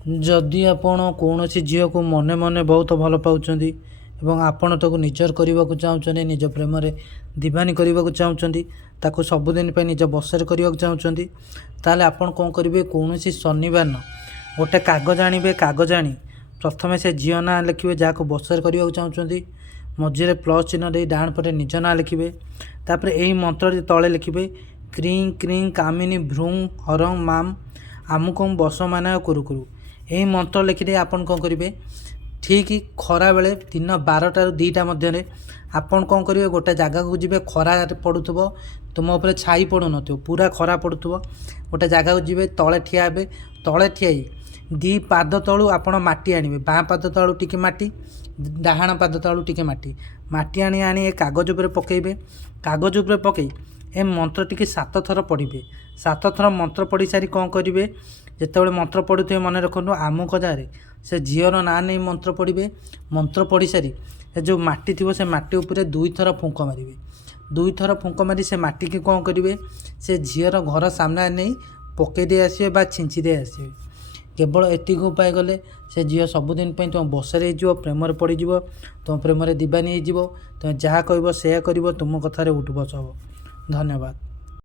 जदि आपण कौन झील को मने मने बहुत भल पाँच आपण ताको निजर करने को चाहते निज प्रेम दीवानी करने को चाहते ताको सबुदिन निज बसरे करने को चाहते ताले आपण कौन करेंगे कौन शनिवार न गोटे कागज आणवे कागज आनी प्रथम से झील ना लिखे जहाँ बसरे करने को चाहते मझे प्लस चिन्ह दे डाण पटे निज ना लिखे तापर यही मंत्र तले लिखे क्रीं क्रीं कामिनी भ्रूं हरं माम आमुकम बस माना कुरुकुरु यही मंत्र लिखिदे आपन कौन करेंगे ठीक खरा बेले दिन 12टा ରୁ 2ଟା मध्य आपन कौन करेंगे गोटे जगह को जी खरा पड़ुव तुम उपर छाई पड़ू न पूरा खरा पड़ुव गोटे जगह को जी तले ठिया हे तले ठिया दी पाद तलू आपड़ माटी आणवे बाँ पाद तलू टिके माटी डाहाण पाद तलू टिके माटी आनी आनी ए कागज उपर पकेबे कागज उपर पकई ए मंत्र टिके 7 थर पढ़े 7 थर मंत्र पढ़ी सारी कौन करेंगे जितेबाला मंत्र पढ़ुवे मन रखु आमुक जार से झीर ना नहीं मंत्र पढ़े मंत्र पढ़ी सारी जो माटी थी से माटी उपर 2 थर फुंक मारे 2 थर फुंक मारी से माटी की कौन करेंगे से झीर घर सामने नहीं पकई दे आसवे बा छिंची दे आसवे केवल एतिक उपाय गले से झील सबुदिन तुम बसरे हो प्रेम पड़ज तुम प्रेम दीवानी हो तुम जहाँ कह से कर तुम कथार उठ बस हम। धन्यवाद।